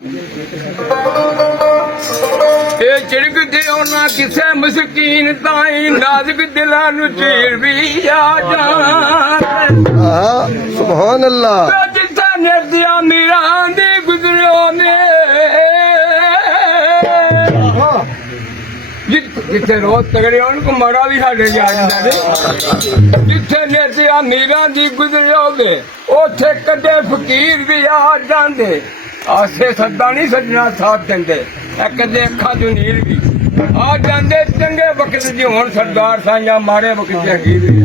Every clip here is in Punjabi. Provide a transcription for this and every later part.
ਇਹ ਚਿੜਕ ਦਿਓ ਨਾ ਕਿਸੇ ਮਸਕੀਨ ਤਾਈ ਨਾਜ਼ੁਕ ਦਿਲਾਂ ਨੂੰ ਚੀਰ ਵੀ ਆ ਜਾਣ। ਸੁਭਾਨ ਅੱਲਾਹ। ਜਿੱਥੇ ਨਿਰਦਿਆ ਮੀਰਾਂ ਦੀ ਗੁਜ਼ਰਿਓ ਨੇ ਜਿੱਥੇ ਰੋਜ਼ ਤਗੜੇ ਹੋਣ ਕੋ ਮਾੜਾ ਵੀ ਸਾਡੇ ਜਾ ਜਾਂਦਾ ਨੇ। ਜਿੱਥੇ ਨਿਰਦਿਆ ਮੀਰਾਂ ਦੀ ਗੁਜ਼ਰਿਓ ਵੇ ਉੱਥੇ ਕਦੇ ਫਕੀਰ ਵੀ ਆ ਜਾਂਦੇ। ਆਸੇ ਸੱਦਾ ਨਹੀਂ ਸੱਜਣਾ ਸਾਥ ਦਿੰਦੇ ਕਦੇ ਅੱਖਾਂ ਚੋਂ ਨੀਰ ਵੀ ਆ ਜਾਂਦੇ। ਚੰਗੇ ਵਕਤ ਜੀ ਹੁਣ ਸਰਦਾਰ ਸਾਈਆਂ ਮਾੜੇ ਵਕਤ ਚ ਹਕੀਰ ਵੀ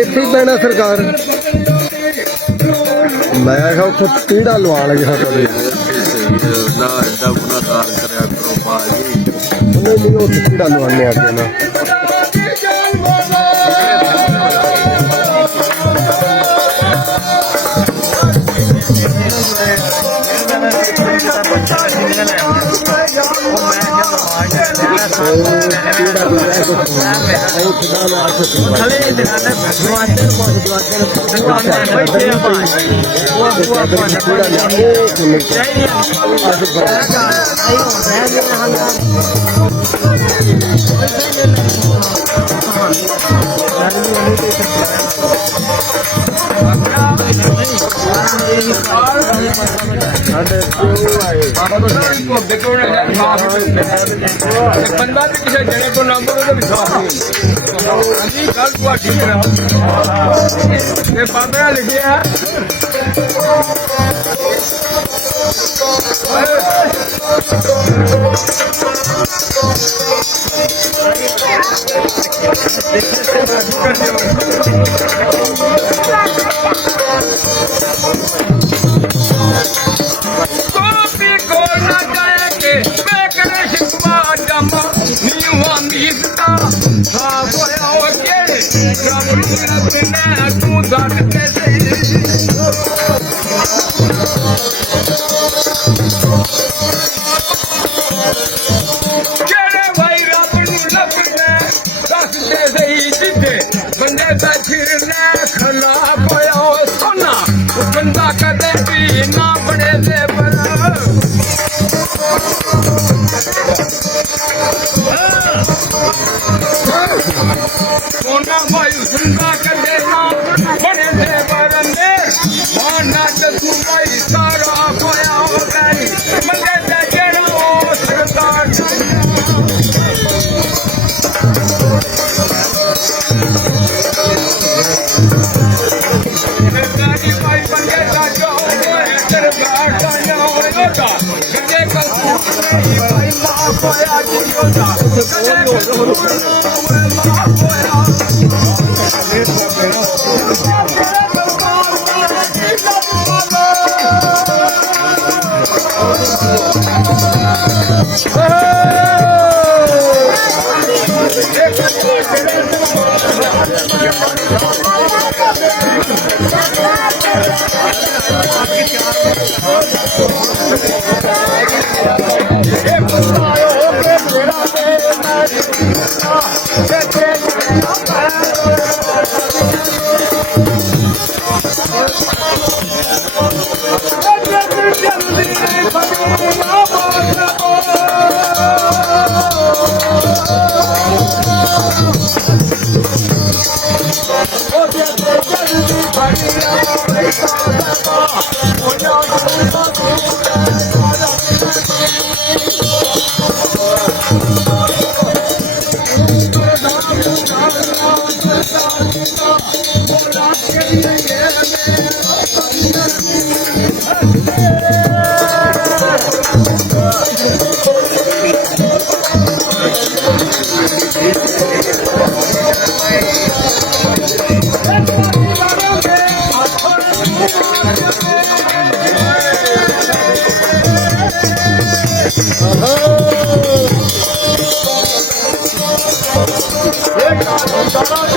ਇੱਥੇ ਹੀ ਪੈਣਾ ਸਰਕਾਰ। ਮੈਂ ਕਿਹਾ ਉੱਥੇ ਪੀੜਾ ਲਵਾ ਲਗੇ ਸਾਡੇ ਨਾ ਐਡਾ ਗੁਨਾਹਗਾਰ ਕਰਿਆ ਕਰੋ ਭਾਜੀ। ਨਹੀਂ ਉੱਥੇ ਪੀੜਾ ਲਵਾਉਣੇ ਆ ਕੇ ਨਾ। ਬੰਦਾ ਤੇ ਕਿਸੇ ਜਣੇ ਕੋ ਨੰਬਰ ਉਹਦਾ ਵਿਸ਼ਵਾਸ ਨਹੀਂ। ਗੱਲ ਤੁਹਾਡੀ ਇਹ ਬਾਬਾ ਲਿਖਿਆ ਸਾਫ ਹੋਇਆ ਉਹ ਕਿਹੜੇ ਰੱਬ ਨੂੰ ਲੱਭਣਾ ਤੂੰ ਦੱਸ ਕੇ ਸਹੀ ਕਿਹੜੇ ਭਾਈ ਰੱਬ ਨੂੰ ਲੱਭਣਾ ਦੱਸ ਕੇ ਸਹੀ ਜਿੱਥੇ ਬੰਦੇ ਦਾ ਫਿਰਨਾ ਖਲਾ ਪਿਆ ਉਹ ਸੋਨਾ ਉਹ ਬੰਦਾ ਕਦੇ ਵੀ ਨਾ ਬਣੇ ਦੇ ਬਣਾ ਸੋਨਾ ਭਾਈ ਸੁੰਦਾ ਕਦੇ ਨਾ ਬਣੇ ਦੇ ਬਰਨੇ ਮਾਨਾ ਜਸੂ ਭਾਈ ਸਾਰਾ ਹੋਇਆ ਹੋ ਗਈ ਮੰਗੇ ਤੇ ਜਿਹੜਾ ਉਹ ਸਰਦਾਰ ਸਰਦਾਰੀ ਭਾਈ ਬੰਦੇ ਦਾ ਜੋ ਹੋਏ ਦਰਬਾਰ ਦਾ ਨਾ ਹੋਏਗਾ ਕਦੇ ਕਸੂਰ ਨਹੀਂ ਭਾਈ ਮਾਫ ਹੋਇਆ ਜੀਓਦਾ ਕਦੇ ਕਸੂਰ ਨਾ ਹੋਏ ਮਾਫ ਹੋਇਆ Oh,